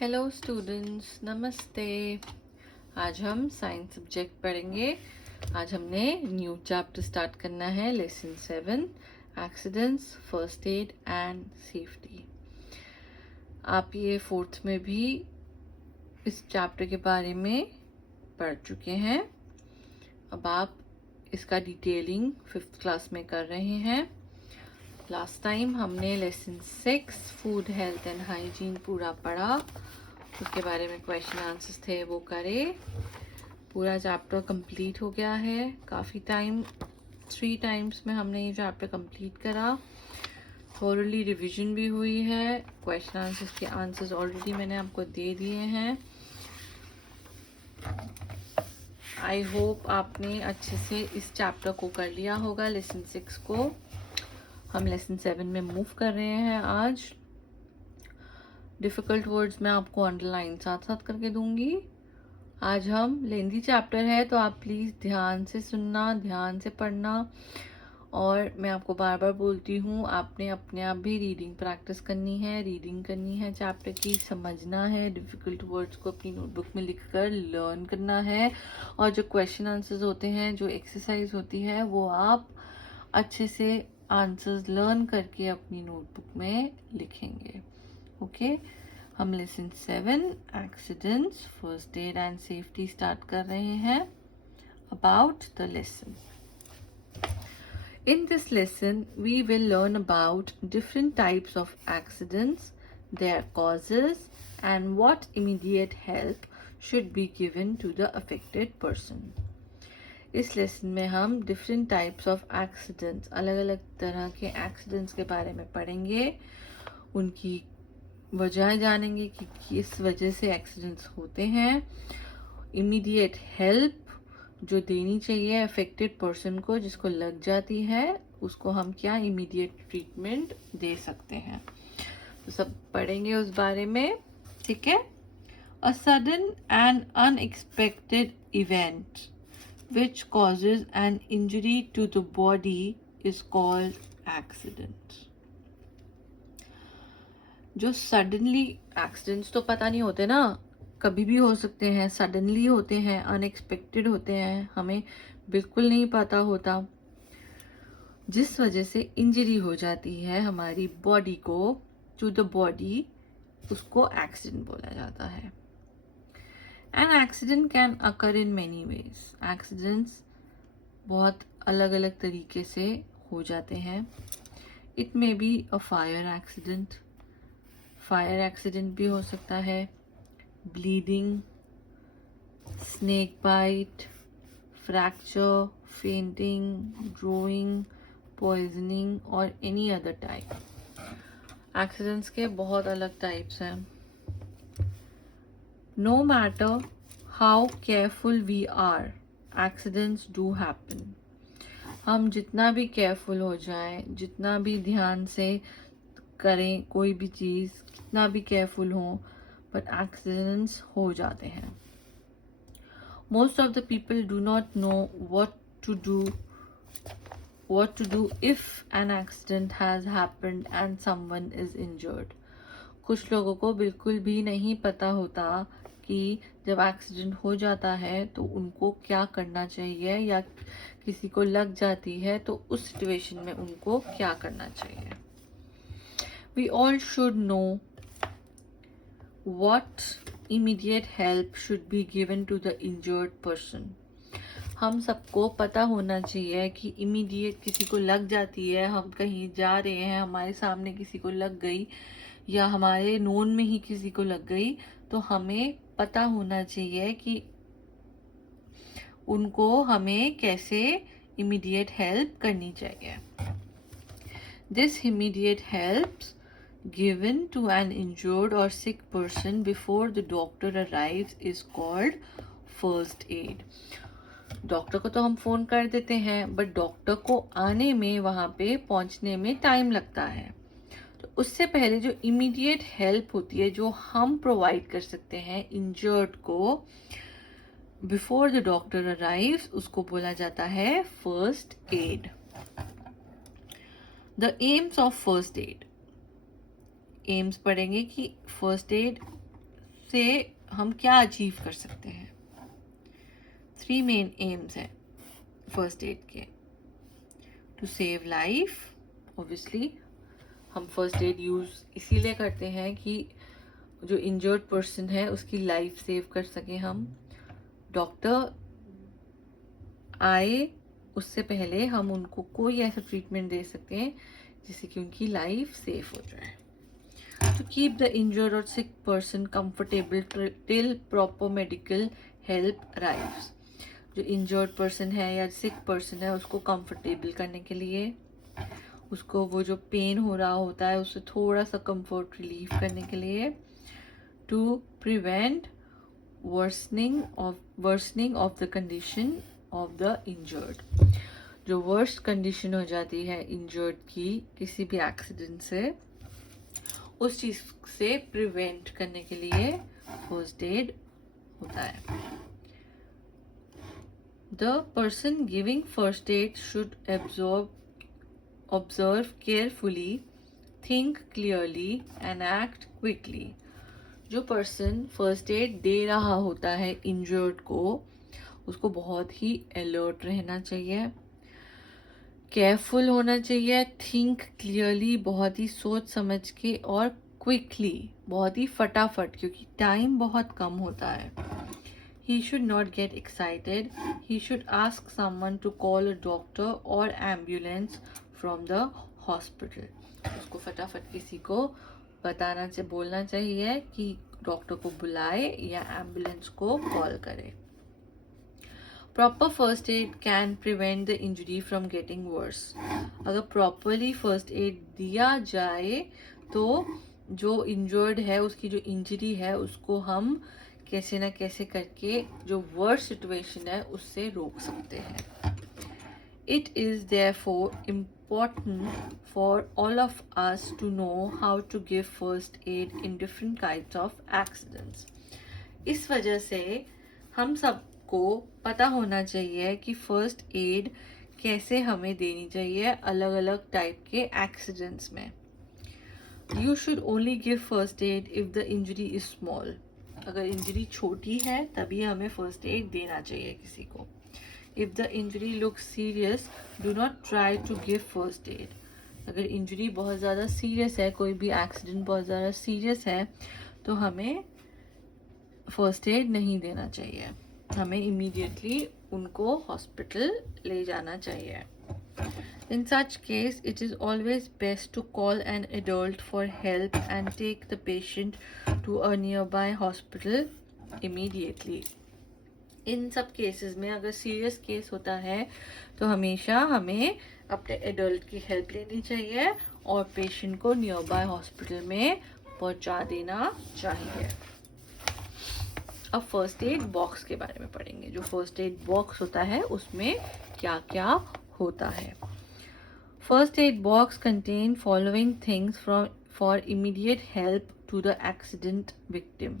Hello students, नमस्ते। आज हम साइंस सब्जेक्ट पढ़ेंगे। आज हमने न्यू चैप्टर स्टार्ट करना है, lesson 7, accidents, first aid and safety. आप ये फोर्थ में भी इस चैप्टर के बारे में पढ़ चुके हैं। अब आप इसका डिटेलिंग 5th क्लास में कर रहे हैं। लास्ट टाइम हमने lesson 6 food health and hygiene पूरा पढ़ा, उसके बारे में क्वेश्चन आंसर्स थे वो करे। पूरा चैप्टर कंप्लीट हो गया है। काफ़ी टाइम 3 टाइम्स में हमने ये चैप्टर कंप्लीट करा। थोरली रिवीजन भी हुई है। क्वेश्चन आंसर्स के आंसर्स ऑलरेडी मैंने आपको दे दिए हैं। आई होप आपने अच्छे से इस चैप्टर को कर लिया होगा, लेसन 6 को। हम लेसन 7 में मूव कर रहे हैं आज। डिफ़िकल्ट वर्ड्स मैं आपको अंडरलाइन साथ साथ करके दूंगी। आज हम लेंदी चैप्टर है, तो आप प्लीज़ ध्यान से सुनना, ध्यान से पढ़ना। और मैं आपको बार बार बोलती हूँ, आपने अपने आप भी रीडिंग प्रैक्टिस करनी है, रीडिंग करनी है चैप्टर की, समझना है, डिफ़िकल्ट वर्ड्स को अपनी नोटबुक में लिखकर लर्न करना है। और जो क्वेश्चन आंसर्स होते हैं, जो एक्सरसाइज होती है, वो आप अच्छे से आंसर्स लर्न करके अपनी नोटबुक में लिखेंगे। ओके, हम lesson 7 accidents, first aid and safety start कर रहे हैं। About the lesson. In this lesson, we will learn about different types of accidents, their causes, and what immediate help should be given to the affected person. इस lesson में हम different types of accidents, अलग अलग तरह के accidents के बारे में पढ़ेंगे। उनकी वजह जानेंगे कि किस वजह से एक्सीडेंट्स होते हैं। इमीडिएट हेल्प जो देनी चाहिए अफेक्टेड पर्सन को, जिसको लग जाती है, उसको हम क्या इमीडिएट ट्रीटमेंट दे सकते हैं, तो सब पढ़ेंगे उस बारे में। ठीक है। A sudden and unexpected event which causes an injury to the body is called accident. जो सडनली एक्सीडेंट्स तो पता नहीं होते ना, कभी भी हो सकते हैं, सडनली होते हैं, अनएक्सपेक्टेड होते हैं, हमें बिल्कुल नहीं पता होता, जिस वजह से इंजरी हो जाती है हमारी बॉडी को, टू द बॉडी, उसको एक्सीडेंट बोला जाता है। An accident can occur in many ways. Accidents बहुत अलग अलग तरीके से हो जाते हैं। It may be a fire accident. Fire accident भी हो सकता है। Bleeding, snake bite, fracture, fainting, drowning, poisoning और एनी अदर टाइप। एक्सीडेंट्स के बहुत अलग टाइप्स हैं। No matter how careful we are, accidents do happen. हम जितना भी केयरफुल हो जाएं, जितना भी ध्यान से करें कोई भी चीज़, कितना भी केयरफुल हो, बट एक्सीडेंट्स हो जाते हैं। Most of the people do not know what to do if an accident has happened and someone is injured. कुछ लोगों को बिल्कुल भी नहीं पता होता कि जब एक्सीडेंट हो जाता है तो उनको क्या करना चाहिए, या किसी को लग जाती है तो उस सिचुएशन में उनको क्या करना चाहिए। We all should know what immediate help should be given to the injured person. हम सबको पता होना चाहिए कि इमीडिएट किसी को लग जाती है, हम कहीं जा रहे हैं, हमारे सामने किसी को लग गई या हमारे नोन में ही किसी को लग गई, तो हमें पता होना चाहिए कि उनको हमें कैसे इमीडिएट हेल्प करनी चाहिए। This immediate helps given to an injured or sick person before the doctor arrives is called first aid. Doctor को तो हम फ़ोन कर देते हैं, बट डॉक्टर को आने में, वहाँ पे पहुँचने में टाइम लगता है। तो उससे पहले जो इमीडिएट हेल्प होती है, जो हम प्रोवाइड कर सकते हैं इंजर्ड को बिफोर द डॉक्टर अराइव्स, उसको बोला जाता है first add. The AIIMS of first aid. AIIMS पढ़ेंगे कि फर्स्ट एड उससे हम क्या अचीव कर सकते हैं। 3 मेन एम्स हैं फर्स्ट एड के। टू सेव लाइफ, ऑब्वियसली हम फर्स्ट एड यूज़ इसीलिए करते हैं कि जो इंजर्ड पर्सन है उसकी लाइफ सेव कर सकें हम। डॉक्टर आए उससे पहले हम उनको कोई ऐसा ट्रीटमेंट दे सकते हैं जिससे कि उनकी लाइफ सेफ हो जाए। To keep the injured or sick person comfortable till proper medical help arrives. जो इंजर्ड पर्सन है या सिक पर्सन है उसको कंफर्टेबल करने के लिए, उसको वो जो पेन हो रहा होता है उससे थोड़ा सा कंफर्ट रिलीफ करने के लिए, to prevent worsening of the condition of the injured. जो वर्स्ट कंडीशन हो जाती है इंजर्ड की किसी भी एक्सीडेंट से, उस चीज से प्रिवेंट करने के लिए फर्स्ट एड होता है। The person giving first aid should observe carefully, think clearly and act quickly. जो पर्सन फर्स्ट एड दे रहा होता है इंजर्ड को, उसको बहुत ही अलर्ट रहना चाहिए, केयरफुल होना चाहिए, थिंक क्लियरली बहुत ही सोच समझ के, और क्विकली बहुत ही फटाफट, क्योंकि टाइम बहुत कम होता है। He should not get excited. He should ask someone to call a doctor or ambulance from the hospital. उसको फटाफट किसी को बताना चाहिए, बोलना चाहिए कि डॉक्टर को बुलाए या एम्बुलेंस को कॉल करे। Proper first aid can prevent the injury from getting worse. अगर प्रॉपरली फर्स्ट एड दिया जाए तो जो इंजर्ड है उसकी जो इंजरी है उसको हम कैसे ना कैसे करके जो वर्स सिचुएशन है उससे रोक सकते हैं। It is therefore important for all of us to know how to give first aid in different kinds of accidents. इस वजह से हम सबको पता होना चाहिए कि फर्स्ट एड कैसे हमें देनी चाहिए अलग अलग टाइप के एक्सीडेंट्स में। You should only give first add if the injury is small. अगर इंजरी छोटी है तभी हमें फर्स्ट एड देना चाहिए किसी को। If the injury looks serious, do not try to give first aid. अगर इंजरी बहुत ज़्यादा सीरियस है, कोई भी एक्सीडेंट बहुत ज़्यादा सीरियस है, तो हमें फर्स्ट एड नहीं देना चाहिए, हमें इमीडिएटली उनको हॉस्पिटल ले जाना चाहिए। In such case, it is always best to call an adult for help and take the patient to a nearby hospital immediately. इन सब केसेस में अगर सीरियस केस होता है तो हमेशा हमें अपने एडल्ट की हेल्प लेनी चाहिए और पेशेंट को नियर बाय हॉस्पिटल में पहुंचा देना चाहिए। अब फर्स्ट एड बॉक्स के बारे में पढ़ेंगे। जो फर्स्ट एड बॉक्स होता है उसमें क्या क्या होता है। First aid box contain following things for immediate help to the accident victim.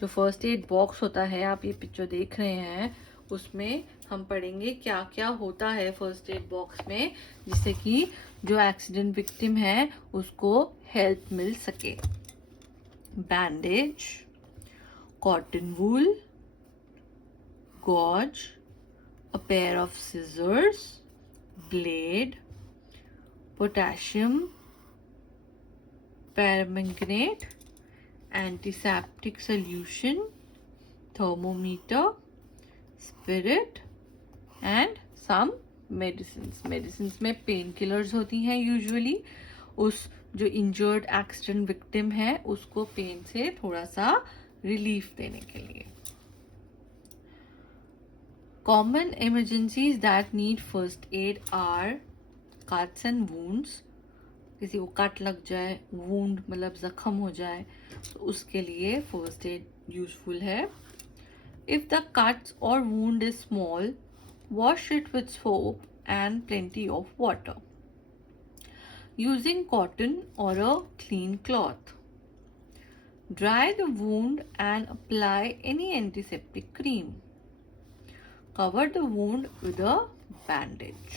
जो फर्स्ट एड बॉक्स होता है, आप ये पिक्चर देख रहे हैं, उसमें हम पढ़ेंगे क्या क्या होता है फर्स्ट एड बॉक्स में, जिससे कि जो एक्सीडेंट विक्टिम है उसको हेल्प मिल सके। Bandage, cotton wool, gauze, a pair of scissors, blade, potassium permanganate, antiseptic solution, thermometer, spirit and some medicines. medicines में पेन किलर्स होती हैं यूजुअली, उस जो इंजर्ड एक्सीडेंट विक्टिम है उसको पेन से थोड़ा सा रिलीफ देने के लिए। Common emergencies that need first aid are cuts and wounds. किसी को कट लग जाए, वूंड मतलब जख्म हो जाए, तो उसके लिए फर्स्ट एड यूजफुल है। If the cuts or wound is small, wash it with soap and plenty of water using cotton or a clean cloth. Dry the wound and apply any antiseptic cream. Cover the wound with a bandage.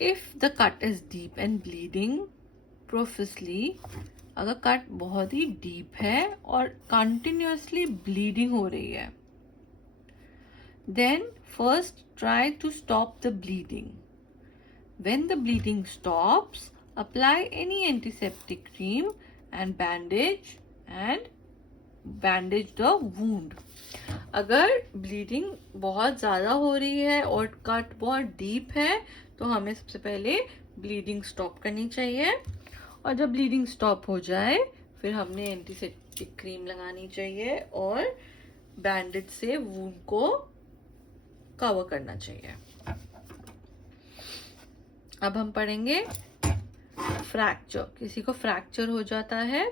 If the cut is deep and bleeding profusely, अगर cut बहुत ही deep है और continuously bleeding हो रही है, then first try to stop the bleeding. When the bleeding stops, apply any antiseptic cream and bandage the wound. अगर bleeding बहुत ज़्यादा हो रही है और कट बहुत डीप है तो हमें सबसे पहले ब्लीडिंग स्टॉप करनी चाहिए, और जब ब्लीडिंग स्टॉप हो जाए फिर हमने एंटीसेप्टिक क्रीम लगानी चाहिए और बैंडेज से वूंड को कवर करना चाहिए। अब हम पढ़ेंगे फ्रैक्चर। किसी को फ्रैक्चर हो जाता है,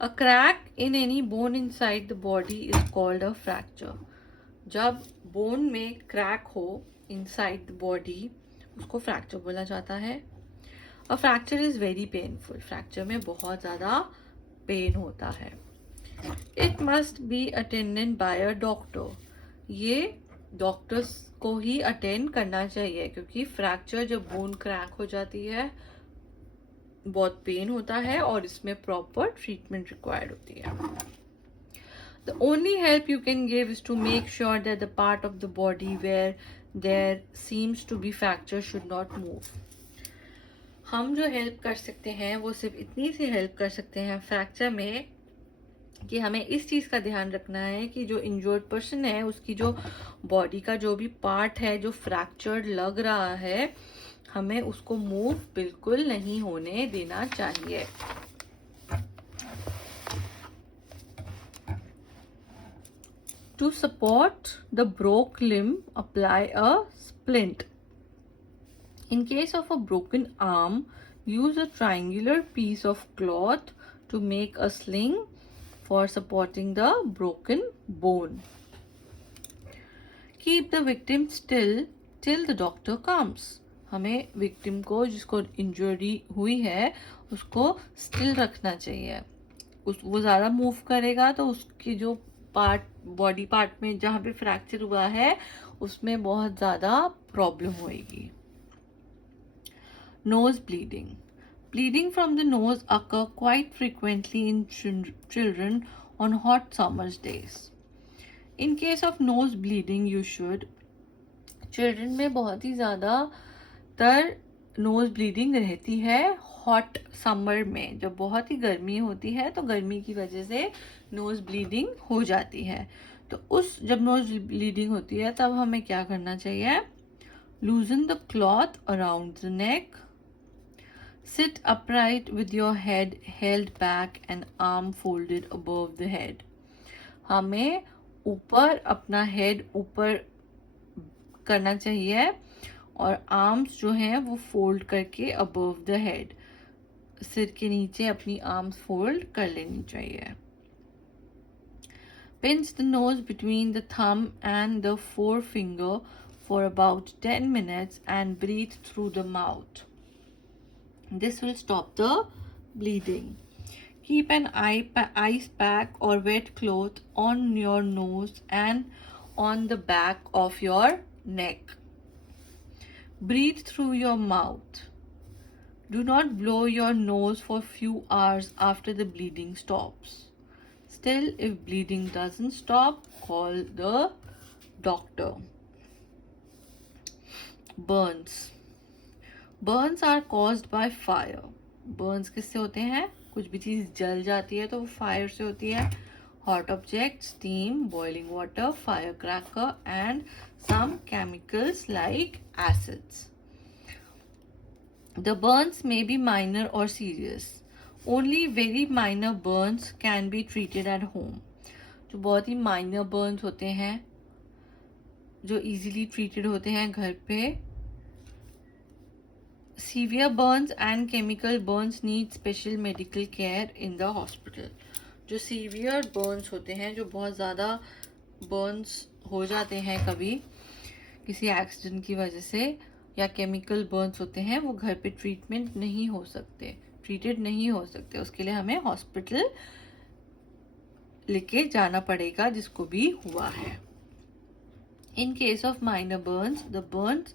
a crack in any bone inside the body is called a fracture. जब बोन में क्रैक हो इनसाइड द बॉडी उसको फ्रैक्चर बोला जाता है। A fracture is very painful. Fracture में बहुत ज़्यादा पेन होता है। It must be attended by a doctor. ये डॉक्टर्स को ही अटेंड करना चाहिए, क्योंकि फ्रैक्चर जब बोन क्रैक हो जाती है बहुत पेन होता है और इसमें प्रॉपर ट्रीटमेंट रिक्वायर्ड होती है। The only help you can give is to make sure that the part of the body where there seems to be fracture should not move. हम जो हेल्प कर सकते हैं वो सिर्फ इतनी सी हेल्प कर सकते हैं फ्रैक्चर में कि हमें इस चीज़ का ध्यान रखना है कि जो इंजर्ड पर्सन है उसकी जो बॉडी का जो भी पार्ट है जो फ्रैक्चर्ड लग रहा है हमें उसको मूव बिल्कुल नहीं होने देना चाहिए। To support the broke limb, apply a splint. In case of a broken arm, use a triangular piece of cloth to make a sling for supporting the broken bone. Keep the victim still till the doctor comes. हमें victim को जिसको injury हुई है उसको still रखना चाहिए। वो ज़्यादा मूव करेगा तो उसकी जो पार्ट बॉडी पार्ट में जहाँ पे फ्रैक्चर हुआ है उसमें बहुत ज़्यादा प्रॉब्लम होएगी। Nose bleeding. Bleeding from the nose occur quite frequently in children on hot summer's days. In case of nose bleeding, you should children में बहुत ही ज़्यादा तर नोज ब्लीडिंग रहती है हॉट समर में। जब बहुत ही गर्मी होती है तो गर्मी की वजह से नोज ब्लीडिंग हो जाती है। तो उस जब नोज ब्लीडिंग होती है तब हमें क्या करना चाहिए? Loosen the cloth around the neck, sit upright with your head held back and arm folded above the head. हमें ऊपर अपना हेड ऊपर करना चाहिए और आर्म्स जो हैं वो फोल्ड करके अबव द हेड, सिर के नीचे अपनी आर्म्स फोल्ड कर लेनी चाहिए। Pinch the nose between the thumb and the forefinger for about 10 minutes and breathe through the mouth. This will stop the bleeding. Keep an ice pack or wet cloth on your nose and on the back of your neck. Breathe through your mouth. Do not blow your nose for few hours after the bleeding stops. Still, if bleeding doesn't stop, call the doctor. Burns. Burns are caused by fire. Burns किससे होते हैं? कुछ भी चीज़ जल जाती है तो वो फायर से होती है। Hot objects, steam, boiling water, firecracker and some chemicals like acids. The burns may be minor or serious. Only very minor burns can be treated at home. जो बहुत ही minor burns होते हैं जो easily treated होते हैं घर पे। Severe burns and chemical burns need special medical care in the hospital. जो सीवियर बर्न्स होते हैं, जो बहुत ज़्यादा बर्न्स हो जाते हैं कभी किसी एक्सीडेंट की वजह से या केमिकल बर्न्स होते हैं, वो घर पे ट्रीटमेंट नहीं हो सकते, ट्रीटेड नहीं हो सकते। उसके लिए हमें हॉस्पिटल लेके जाना पड़ेगा जिसको भी हुआ है। In case of minor Burns, the Burns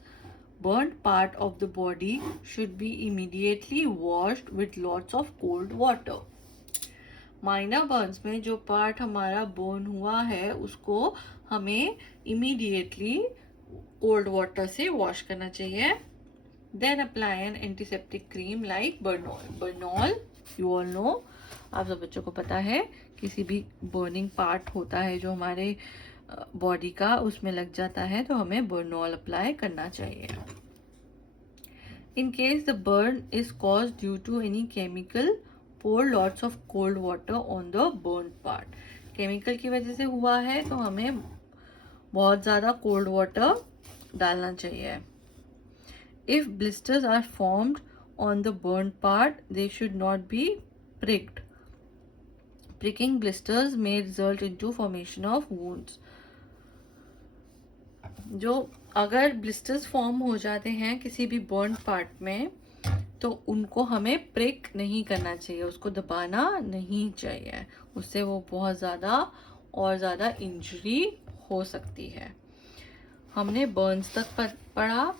burnt part of the body should be immediately washed with lots of cold water. Minor burns में जो पार्ट हमारा बर्न हुआ है उसको हमें इमीडिएटली कोल्ड वाटर से वॉश करना चाहिए. Then apply an antiseptic cream like Burnol. Burnol you all know, आप सब बच्चों को पता है, किसी भी बर्निंग पार्ट होता है जो हमारे बॉडी का, उसमें लग जाता है तो हमें बर्नॉल अप्लाई करना चाहिए. In case the burn is cause due to any chemical, pour lots of cold water on the burnt part. Chemical की वजह से हुआ है तो हमें बहुत ज़्यादा कोल्ड वाटर डालना चाहिए. If blisters are formed on the burnt part, they should not be pricked. Pricking blisters may result into formation of wounds. जो अगर ब्लिस्टर्स फॉर्म हो जाते हैं किसी भी बर्न पार्ट में तो उनको हमें प्रिक नहीं करना चाहिए, उसको दबाना नहीं चाहिए, उससे वो बहुत ज़्यादा और ज़्यादा इंजरी हो सकती है. हमने बर्न्स तक पढ़ा.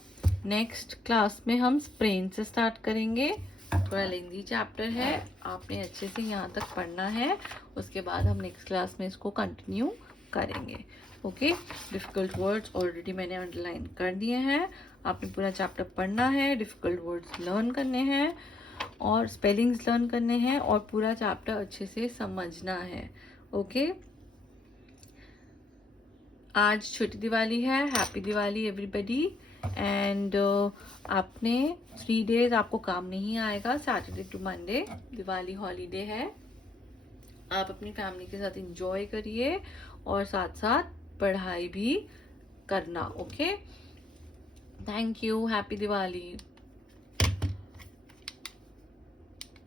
नेक्स्ट क्लास में हम स्प्रेन से स्टार्ट करेंगे. थोड़ा लेंदी चैप्टर है, आपने अच्छे से यहाँ तक पढ़ना है, उसके बाद हम नेक्स्ट क्लास में इसको कंटिन्यू करेंगे. ओके, डिफ़िकल्ट वर्ड्स ऑलरेडी मैंने अंडरलाइन कर दिए हैं. आपने पूरा चैप्टर पढ़ना है, डिफ़िकल्ट वर्ड्स लर्न करने हैं और स्पेलिंग्स लर्न करने हैं और पूरा चैप्टर अच्छे से समझना है. ओके, आज छोटी दिवाली है. Happy Diwali everybody. एंड आपने 3 डेज आपको काम नहीं आएगा, Saturday to Monday Diwali holiday है. आप अपनी फैमिली के साथ एंजॉय करिए और साथ साथ पढ़ाई भी करना. Okay, thank you. Happy Diwali.